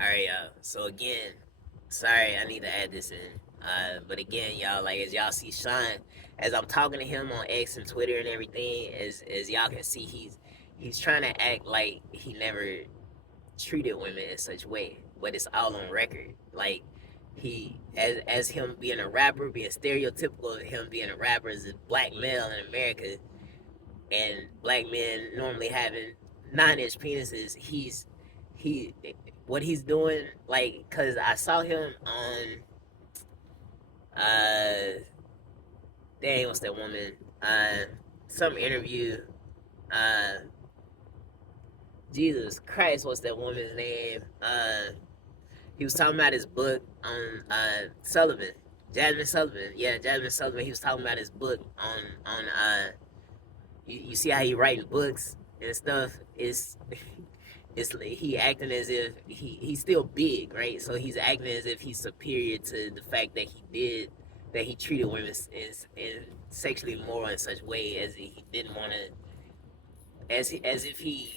Alright, y'all. So again, sorry, I need to add this in. But again, y'all, like as y'all see Sean, as I'm talking to him on X and Twitter and everything, as y'all can see, he's trying to act like he never treated women in such way, but it's all on record. Like he, as him being a rapper, being stereotypical of him being a rapper as a black male in America, and black men normally having 9-inch penises, he what he's doing, like, cause I saw him on uh dang, what's that woman, uh some interview, uh Jesus Christ, what's that woman's name, he was talking about his book on Sullivan, Jasmine Sullivan, yeah, Jasmine Sullivan. He was talking about his book on you see how he writing books and stuff. It's he acting as if he's still big, right? So he's acting as if he's superior to the fact that he treated women in sexually immoral in such way as he didn't want to, as if he's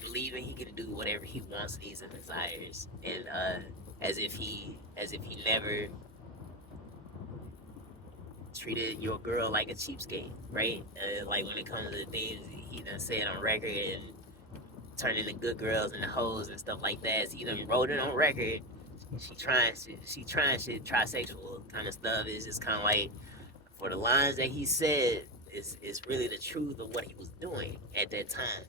believing he can do whatever he wants, needs, and desires, and as if he never treated your girl like a cheapskate, right? Like when it comes to the things he done said on record and turning the good girls and the hoes and stuff like that. So he done wrote it on record. She trying shit trisexual kind of stuff. It's just kind of like, for the lines that he said, it's really the truth of what he was doing at that time.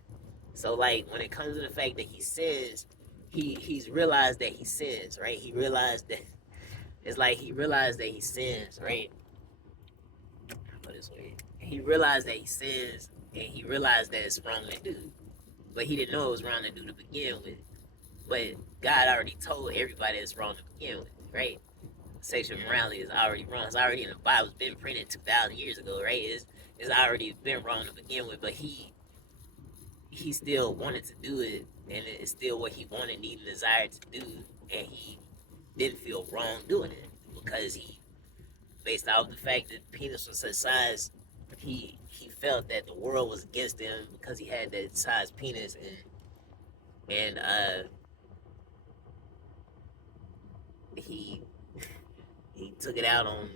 So like when it comes to the fact that he sins, he's realized that he sins, right? He realized that it's like he realized that he sins, right? Put this way, he realized that he sins, and he realized that it's wrong to do, but he didn't know it was wrong to do to begin with. But God already told everybody it's wrong to begin with, right? Sexual morality is already wrong. It's already in the Bible. It's been printed 2,000 years ago, right? It's already been wrong to begin with. But he still wanted to do it, and it's still what he wanted, needed, desired to do, and he didn't feel wrong doing it because he, based off the fact that penis was such size, he felt that the world was against him because he had that size penis, and he he took it out on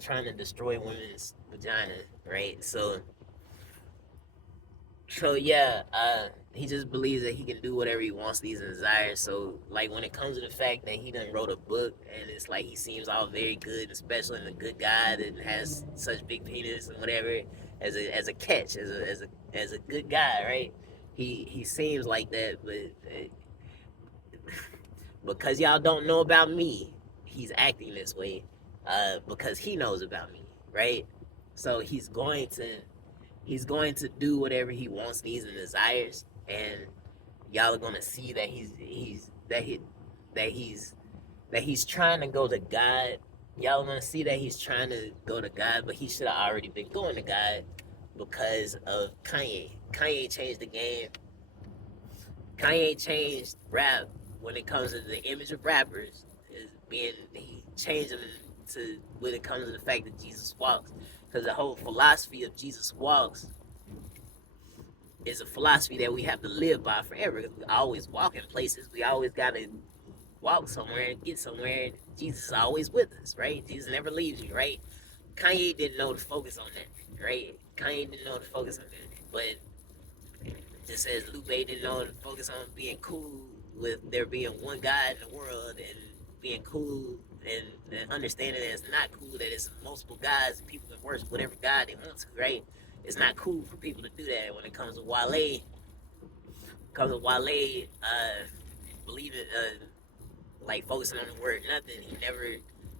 trying to destroy women's vagina, right? So yeah, he just believes that he can do whatever he wants, needs, and desires. So like when it comes to the fact that he done wrote a book and it's like he seems all very good, especially in a good guy that has such big penis and whatever, as a catch, as a good guy, right? He seems like that, but because y'all don't know about me, he's acting this way, because he knows about me, right? So he's going to do whatever he wants, needs, and desires, and y'all are gonna see that he's trying to go to God. Y'all are gonna see that he's trying to go to God, but he should have already been going to God because of Kanye. Kanye changed the game. Kanye changed rap when it comes to the image of rappers. He changed them to when it comes to the fact that Jesus walks, because the whole philosophy of Jesus walks is a philosophy that we have to live by forever. Because we always walk in places. We always gotta walk somewhere and get somewhere. And Jesus is always with us, right? Jesus never leaves you, right? Kanye didn't know to focus on that, right? Kanye didn't know to focus on that, but just as Lupe didn't know to focus on being cool with there being one God in the world, and being cool and understanding that it's not cool that it's multiple gods and people can worship whatever God they want to, right? It's not cool for people to do that. When it comes to Wale, believing, like focusing on the word nothing,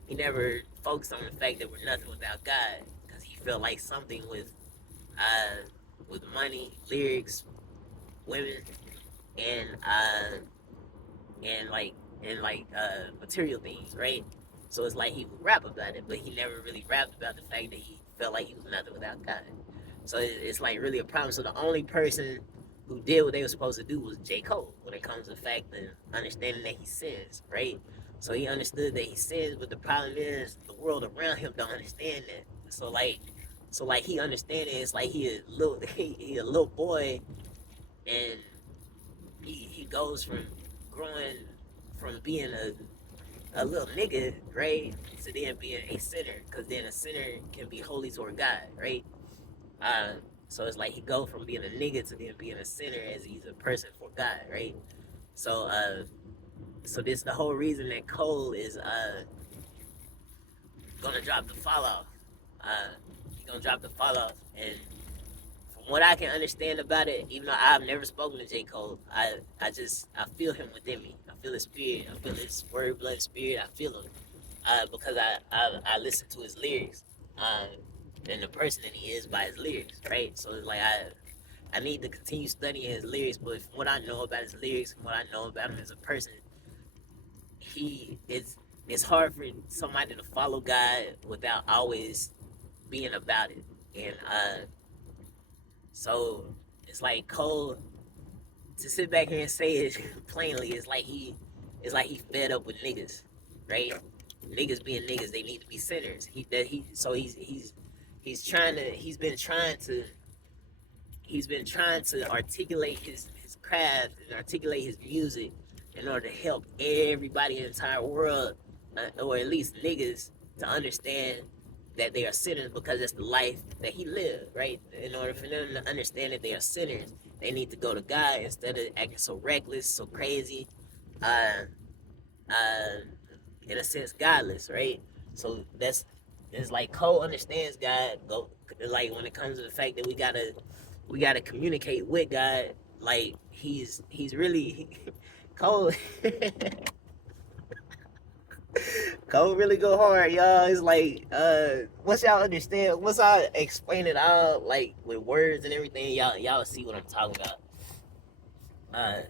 he never focused on the fact that we're nothing without God, because he felt like something with money, lyrics, women, and and like material things, right? So it's like he would rap about it, but he never really rapped about the fact that he felt like he was nothing without God. So it's like really a problem. So the only person who did what they were supposed to do was J. Cole when it comes to the fact of understanding that he sins, right? So he understood that he sins, but the problem is the world around him don't understand that. So like he understands it. It's like he a little boy, and goes from growing from being a little nigga, right, to then being a sinner, because then a sinner can be holy toward God, right? Uh, so it's like he go from being a nigga to then being a sinner as he's a person for God, right? So so this the whole reason that Cole is gonna drop the fall off. He's gonna drop the fall off, and from what I can understand about it, even though I've never spoken to J. Cole, I feel him within me. I feel his spirit. I feel his word, blood, spirit. I feel him because I listen to his lyrics and the person that he is by his lyrics, right? So it's like I need to continue studying his lyrics, but from what I know about his lyrics, from what I know about him as a person, he is. It's hard for somebody to follow God without always being about it, and so it's like Cole to sit back here and say it plainly. It's like he fed up with niggas, right? Niggas being niggas, they need to be sinners. He's been trying to articulate his craft and articulate his music in order to help everybody in the entire world, or at least niggas, to understand that they are sinners because that's the life that he lived, right? In order for them to understand that they are sinners, they need to go to God instead of acting so reckless, so crazy, uh, uh, in a sense, godless, right? So it's like Cole understands God. Go like when it comes to the fact that we gotta communicate with God. Like he's really Cole. Cole really go hard, y'all. It's like once y'all understand, once I explain it all like with words and everything, y'all see what I'm talking about. Uh,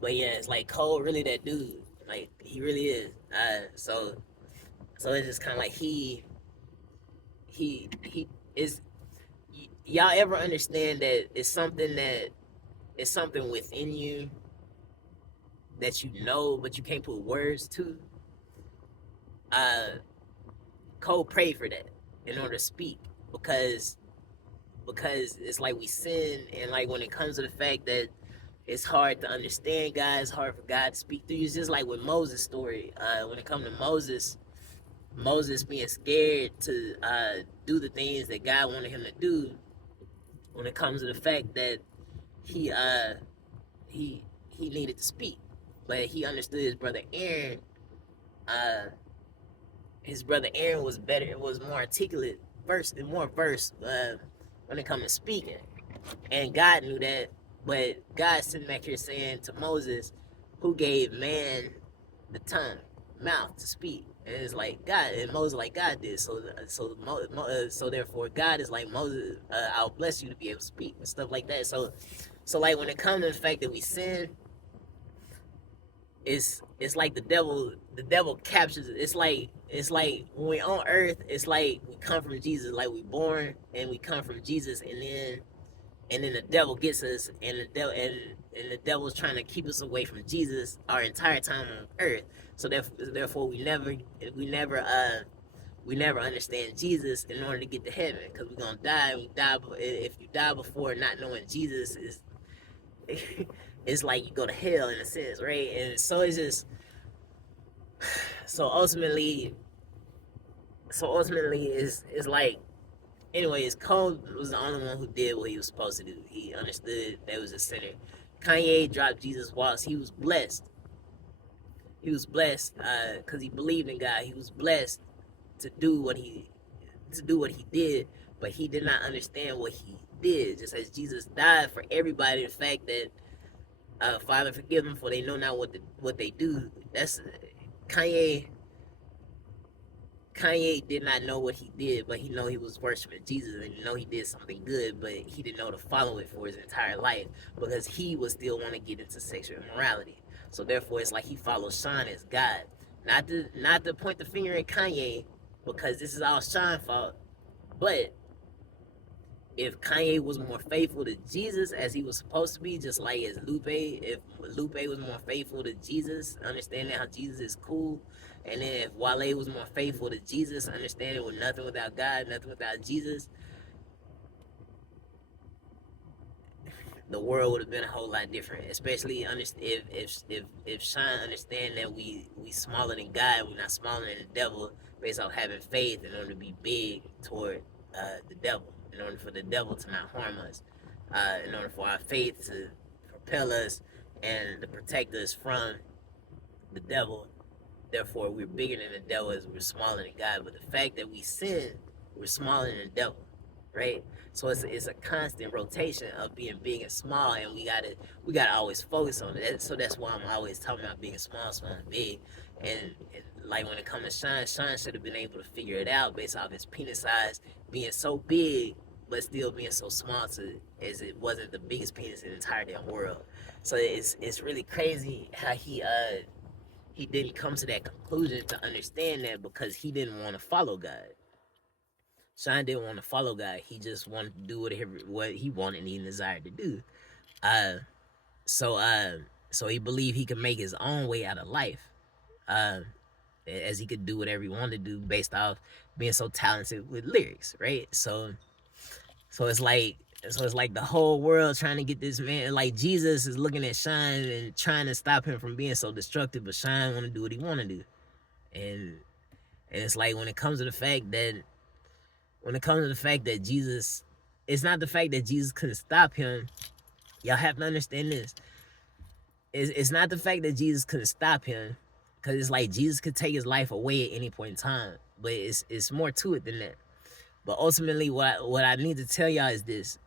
but yeah, it's like Cole really that dude. Like he really is. So it's just kind of like he is. Y'all ever understand that it's something within you that you know, but you can't put words to? Uh, Cole prayed for that in order to speak because it's like we sin, and like when it comes to the fact that it's hard to understand God, it's hard for God to speak through you. It's just like with Moses' story. When it comes to Moses being scared to do the things that God wanted him to do. When it comes to the fact that he he he needed to speak, but he understood his brother Aaron. Uh, his brother Aaron was better, was more articulate, more verse when it comes to speaking, and God knew that. But God sitting back here saying to Moses, "Who gave man the tongue, mouth to speak?" And it's like God, and Moses like God did. So therefore God is like Moses. I'll bless you to be able to speak and stuff like that. So like when it comes to the fact that we sin, it's like the devil captures it. It's like when we're on earth, it's like we come from Jesus, like we born and we come from Jesus, and then the devil gets us, and the devil's trying to keep us away from Jesus our entire time on earth. So therefore we never understand Jesus in order to get to heaven, because we're gonna die. If you die before not knowing Jesus, is it's like you go to hell in a sense, right? And so it's just so ultimately is like, anyways, Cole was the only one who did what he was supposed to do. He understood that it was a sinner. Kanye dropped Jesus Walks. He was blessed. He was blessed because he believed in God. He was blessed to do what he did, but he did not understand what he did. Just as Jesus died for everybody, the fact that Father, forgive them, for they know not what they do. That's Kanye. Kanye did not know what he did, but he know he was worshiping Jesus, and he know he did something good, but he didn't know to follow it for his entire life because he would still want to get into sexual immorality. So therefore, it's like he follows Sean as God. Not to point the finger at Kanye, because this is all Sean's fault, but if Kanye was more faithful to Jesus as he was supposed to be, just like as Lupe, if Lupe was more faithful to Jesus, understanding how Jesus is cool, and then if Wale was more faithful to Jesus, understanding with nothing without God, nothing without Jesus, the world would have been a whole lot different. Especially if Sean understand that we smaller than God, we're not smaller than the devil, based off having faith in order to be big toward the devil, in order for the devil to not harm us, in order for our faith to propel us and to protect us from the devil. Therefore, we're bigger than the devil as we're smaller than God. But the fact that we sin, we're smaller than the devil, right? So it's a constant rotation of being big and small, and we gotta always focus on it. So that's why I'm always talking about being small, small, and big. And like when it comes to Sean should have been able to figure it out based off his penis size being so big, but still being so small to as it wasn't the biggest penis in the entire damn world. So it's really crazy how he didn't come to that conclusion to understand that because he didn't want to follow God. Sean didn't want to follow God. He just wanted to do what he wanted and he desired to do. Uh, so so he believed he could make his own way out of life. Uh, as he could do whatever he wanted to do based off being so talented with lyrics, right? So it's like the whole world trying to get this man. Like Jesus is looking at Sean and trying to stop him from being so destructive, but Sean want to do what he want to do. And it's like when it comes to the fact that Jesus, it's not the fact that Jesus couldn't stop him. Y'all have to understand this. It's not the fact that Jesus couldn't stop him, because it's like Jesus could take his life away at any point in time. But it's more to it than that. But ultimately, what I need to tell y'all is this: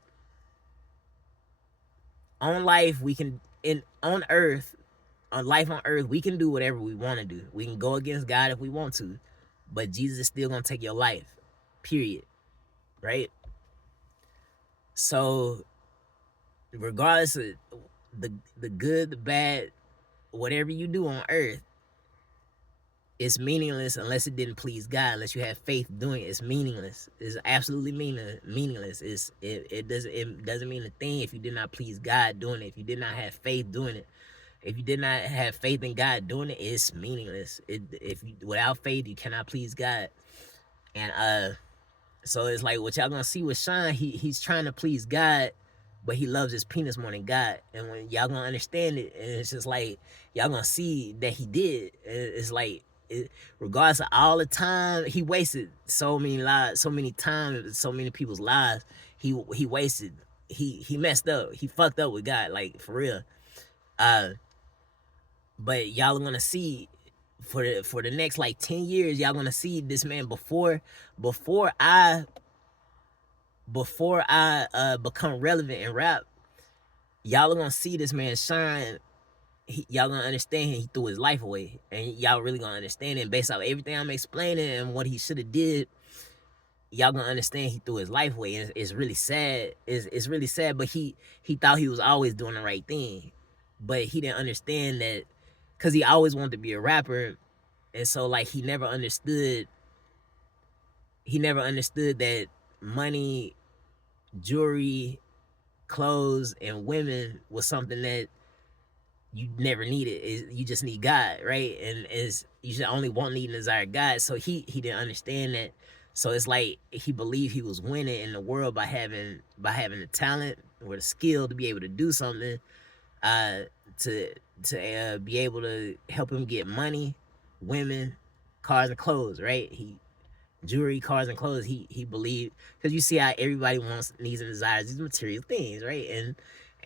on life, on earth, on life on earth, we can do whatever we want to do. We can go against God if we want to, but Jesus is still gonna take your life. Period. Right? So, regardless of the good, the bad, whatever you do on earth, it's meaningless unless it didn't please God. Unless you have faith doing it, it's meaningless. It's absolutely meaningless. It doesn't mean a thing if you did not please God doing it. If you did not have faith doing it, if you did not have faith in God doing it, it's meaningless. Without faith, you cannot please God. And so it's like what y'all gonna see with Sean. He's trying to please God, but he loves his penis more than God. And when y'all gonna understand it, and it's just like y'all gonna see that he did. It's like regardless of all the time he wasted, so many lives, so many times, so many people's lives. He wasted. He messed up. He fucked up with God, like for real. But y'all are gonna see for the next like 10 years, y'all gonna see this man before I become relevant in rap. Y'all are gonna see this man shine. Y'all gonna understand he threw his life away, and y'all really gonna understand it based off everything I'm explaining and what he should have did. Y'all gonna understand he threw his life away. It's really sad. It's really sad. But he thought he was always doing the right thing, but he didn't understand that because he always wanted to be a rapper, and so like he never understood that money, jewelry, clothes, and women was something that you never needed. You just need God, right? And you should only want, need, and desire God. So he didn't understand that. So it's like he believed he was winning in the world by having the talent or the skill to be able to do something, to be able to help him get money, women, cars, and clothes, right? Jewelry, cars, and clothes. He believed, because you see how everybody wants, needs, and desires these material things, right?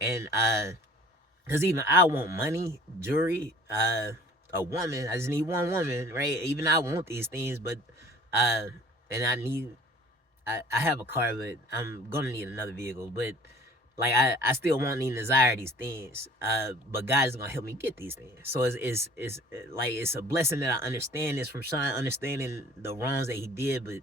And because even I want money, jewelry, a woman. I just need one woman, right? Even I want these things, but and I have a car, but I'm gonna need another vehicle. But like I still want, need, and desire these things. But God is gonna help me get these things. So it's like it's a blessing that I understand this from Sean, understanding the wrongs that he did, but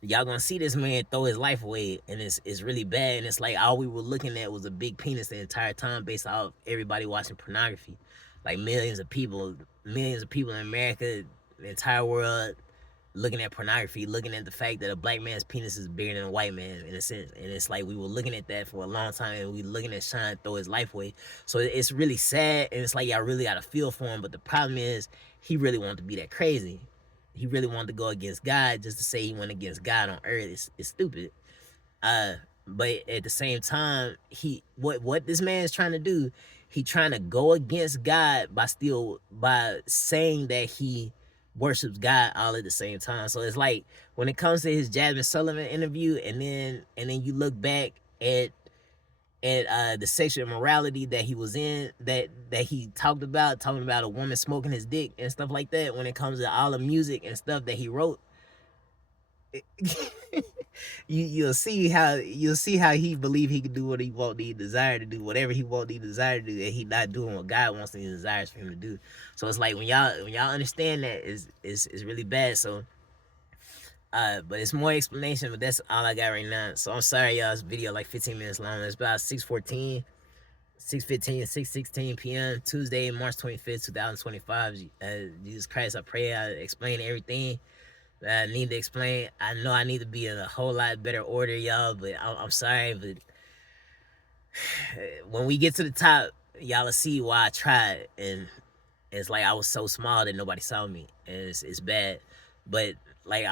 y'all gonna see this man throw his life away, and it's really bad. And it's like all we were looking at was a big penis the entire time, based off everybody watching pornography. Like millions of people in America, the entire world, looking at pornography, looking at the fact that a black man's penis is bigger than a white man, in a sense. And it's like we were looking at that for a long time, and we looking at Sean throw his life away. So it's really sad, and it's like y'all really gotta feel for him. But the problem is, he really wanted to be that crazy. He really wanted to go against God just to say he went against God on earth. It's stupid. But at the same time, what this man is trying to do, he trying to go against God by saying that he worships God all at the same time. So it's like when it comes to his Jasmine Sullivan interview, and then you look back at the sexual immorality that he was in, that he talking about a woman smoking his dick and stuff like that. When it comes to all the music and stuff that he wrote, you'll see how he believe he can do what he want, he desire to do, whatever he want, he desire to do, and he not doing what God wants and he desires for him to do. So it's like when y'all understand that, is really bad. So but it's more explanation, but that's all I got right now. So I'm sorry, y'all. This video like 15 minutes long. It's about 6:14, 6:15, 6:16 p.m. Tuesday, March 25th, 2025. Jesus Christ, I pray I explain everything that I need to explain. I know I need to be in a whole lot better order, y'all, but I'm sorry, but when we get to the top, y'all will see why I tried, and it's like I was so small that nobody saw me, and it's bad. But like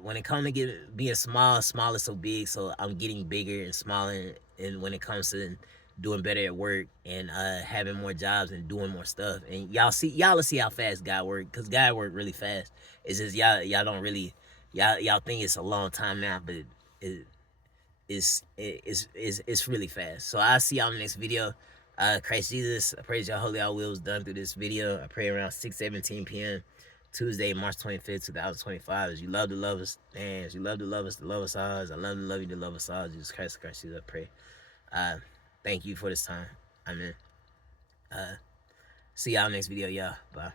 when it comes to being small, small is so big, so I'm getting bigger and smaller. And when it comes to doing better at work and having more jobs and doing more stuff, and y'all will see how fast God work, because God work really fast. It's just y'all don't really y'all think it's a long time now, but it it's really fast. So I'll see y'all in the next video. Christ Jesus, I praise y'all holy all wills done through this video. I pray around 6:17 p.m. Tuesday, March 25th, 2025. As you love to love us, and as you love to love us, to love us all. As I love to love you, to love us all. Jesus Christ, Christ Jesus, I pray. Thank you for this time. Amen. See y'all next video, y'all. Bye.